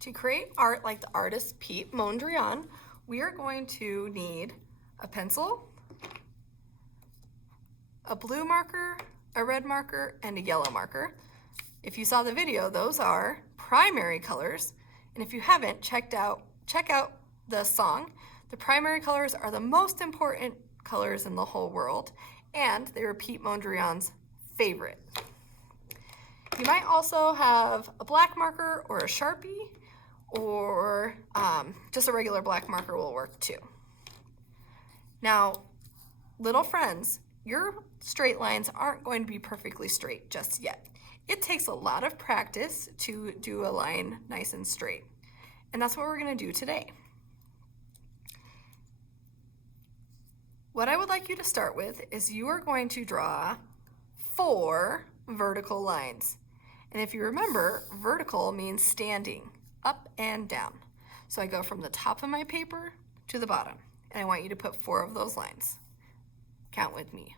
To create art like the artist Pete Mondrian, we are going to need a pencil, a blue marker, a red marker, and a yellow marker. If you saw the video, those are primary colors. And if you haven't check out the song. The primary colors are the most important colors in the whole world, and they were Pete Mondrian's favorite. You might also have a black marker or a Sharpie, or just a regular black marker will work too. Now, little friends, your straight lines aren't going to be perfectly straight just yet. It takes a lot of practice to do a line nice and straight, and that's what we're going to do today. What I would like you to start with is you are going to draw 4 vertical lines. And if you remember, vertical means standing, up and down. So I go from the top of my paper to the bottom, and I want you to put 4 of those lines. Count with me.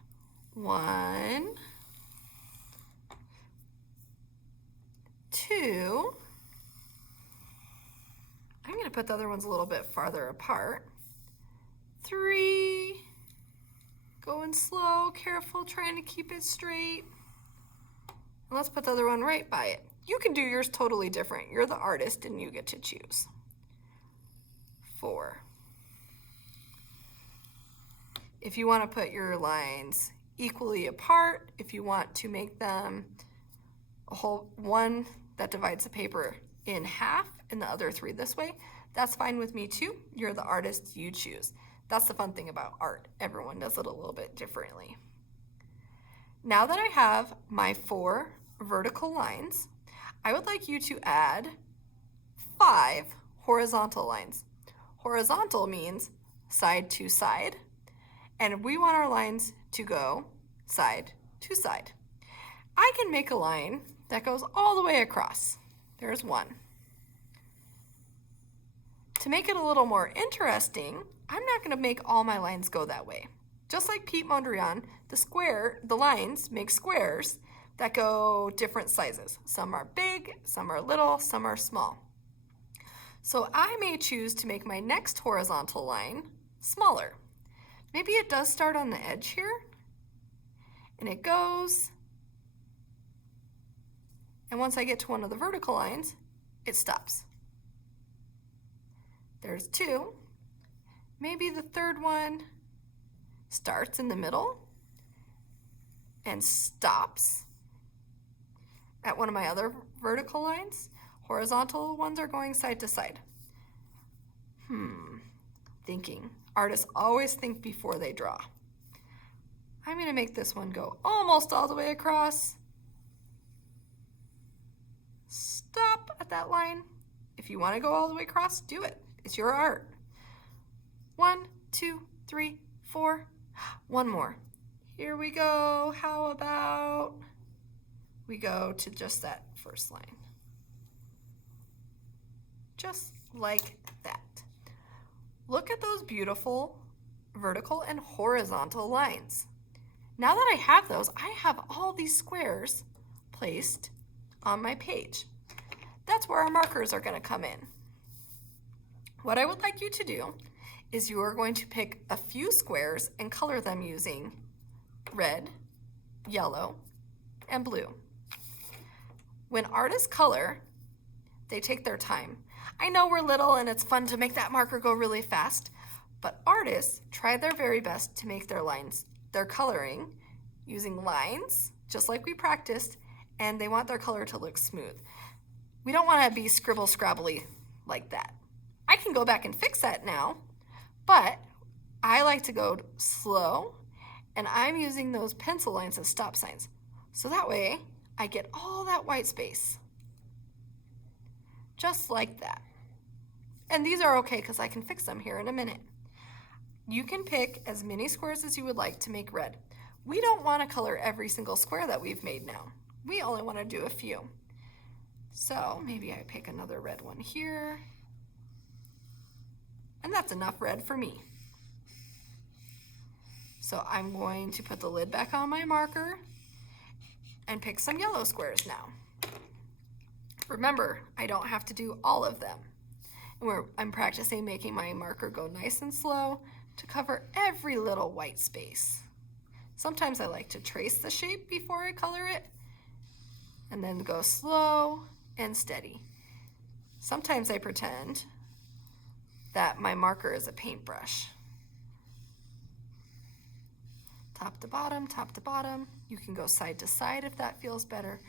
1, 2, I'm going to put the other ones a little bit farther apart. 3, going slow, careful, trying to keep it straight. And let's put the other one right by it. You can do yours totally different. You're the artist and you get to choose. 4. If you want to put your lines equally apart, if you want to make them a whole one that divides the paper in half and the other 3 this way, that's fine with me too. You're the artist, you choose. That's the fun thing about art. Everyone does it a little bit differently. Now that I have my 4 vertical lines, I would like you to add 5 horizontal lines. Horizontal means side to side, and we want our lines to go side to side. I can make a line that goes all the way across. There's one. To make it a little more interesting, I'm not going to make all my lines go that way. Just like Pete Mondrian, the lines make squares that go different sizes. Some are big, some are little, some are small. So I may choose to make my next horizontal line smaller. Maybe it does start on the edge here, and it goes, and once I get to one of the vertical lines, it stops. There's 2. Maybe the third one starts in the middle and stops at one of my other vertical lines. Horizontal ones are going side to side. Thinking. Artists always think before they draw. I'm going to make this one go almost all the way across. Stop at that line. If you want to go all the way across, do it. It's your art. 1, 2, 3, 4. One more. Here we go. How about we go to just that first line? Just like that. Look at those beautiful vertical and horizontal lines. Now that I have those, I have all these squares placed on my page. That's where our markers are going to come in. What I would like you to do is you are going to pick a few squares and color them using red, yellow, and blue. When artists color, they take their time. I know we're little and it's fun to make that marker go really fast, but artists try their very best to make their coloring using lines, just like we practiced, and they want their color to look smooth. We don't want to be scribble-scrabbly like that. I can go back and fix that now, but I like to go slow, and I'm using those pencil lines as stop signs. So that way, I get all that white space. Just like that. And these are okay because I can fix them here in a minute. You can pick as many squares as you would like to make red. We don't want to color every single square that we've made now. We only want to do a few. So maybe I pick another red one here. And that's enough red for me. So I'm going to put the lid back on my marker and pick some yellow squares now. Remember, I don't have to do all of them. And I'm practicing making my marker go nice and slow to cover every little white space. Sometimes I like to trace the shape before I color it, and then go slow and steady. Sometimes I pretend that my marker is a paintbrush. Top to bottom, top to bottom. You can go side to side if that feels better.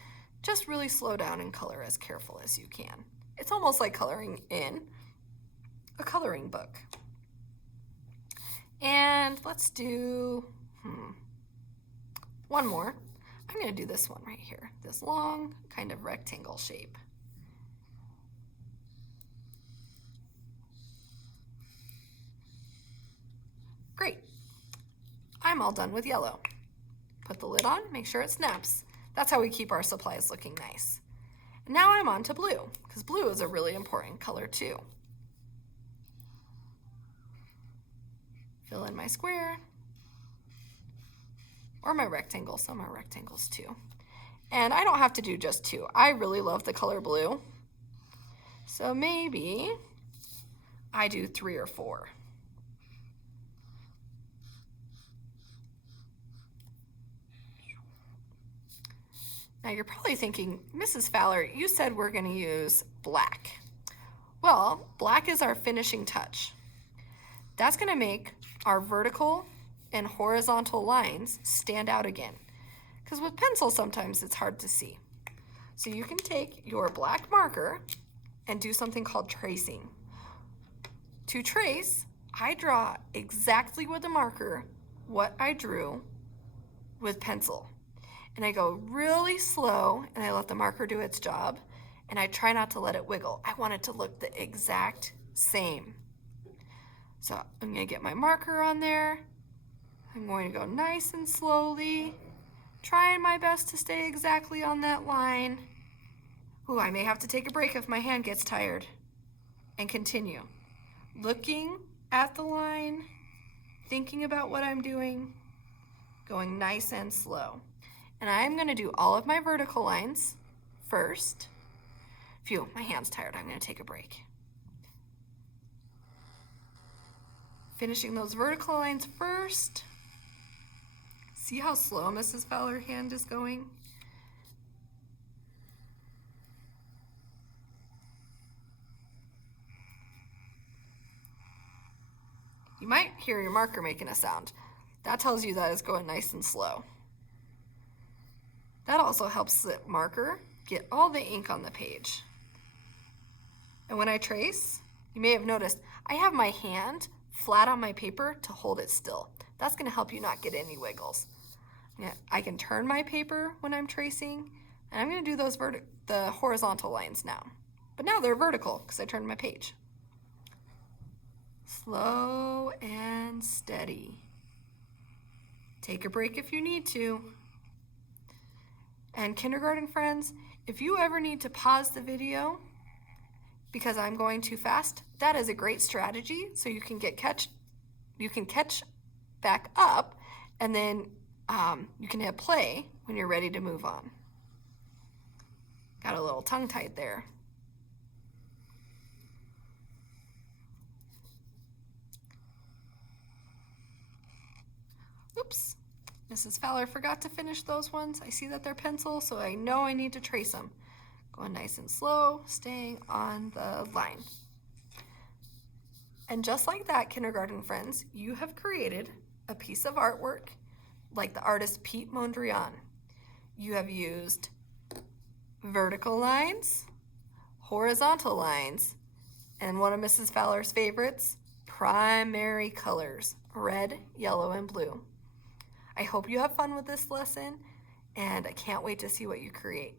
Just really slow down and color as careful as you can. It's almost like coloring in a coloring book. And let's do one more. I'm going to do this one right here, this long kind of rectangle shape. Great. I'm all done with yellow. Put the lid on, make sure it snaps. That's how we keep our supplies looking nice. And now I'm on to blue, because blue is a really important color too. Fill in my square, or my rectangle. Some are rectangles too. And I don't have to do just two. I really love the color blue. So maybe I do 3 or 4. Now you're probably thinking, Mrs. Fowler, you said we're going to use black. Well, black is our finishing touch. That's going to make our vertical and horizontal lines stand out again. Because with pencil, sometimes it's hard to see. So you can take your black marker and do something called tracing. To trace, I draw exactly with the marker what I drew with pencil. And I go really slow and I let the marker do its job, and I try not to let it wiggle. I want it to look the exact same. So I'm going to get my marker on there. I'm going to go nice and slowly, trying my best to stay exactly on that line. Ooh, I may have to take a break if my hand gets tired. And continue. Looking at the line, thinking about what I'm doing, going nice and slow. And I'm going to do all of my vertical lines first. Phew, my hand's tired. I'm going to take a break. Finishing those vertical lines first. See how slow Mrs. Fowler's hand is going? You might hear your marker making a sound. That tells you that it's going nice and slow. That also helps the marker get all the ink on the page. And when I trace, you may have noticed I have my hand flat on my paper to hold it still. That's going to help you not get any wiggles. I can turn my paper when I'm tracing, and I'm going to do the horizontal lines now. But now they're vertical because I turned my page. Slow and steady. Take a break if you need to. And kindergarten friends, if you ever need to pause the video because I'm going too fast, that is a great strategy so you can catch back up, and then you can hit play when you're ready to move on. Got a little tongue-tied there. Oops. Mrs. Fowler forgot to finish those ones. I see that they're pencil, so I know I need to trace them. Going nice and slow, staying on the line. And just like that, kindergarten friends, you have created a piece of artwork like the artist Pete Mondrian. You have used vertical lines, horizontal lines, and one of Mrs. Fowler's favorites, primary colors, red, yellow, and blue. I hope you have fun with this lesson, and I can't wait to see what you create.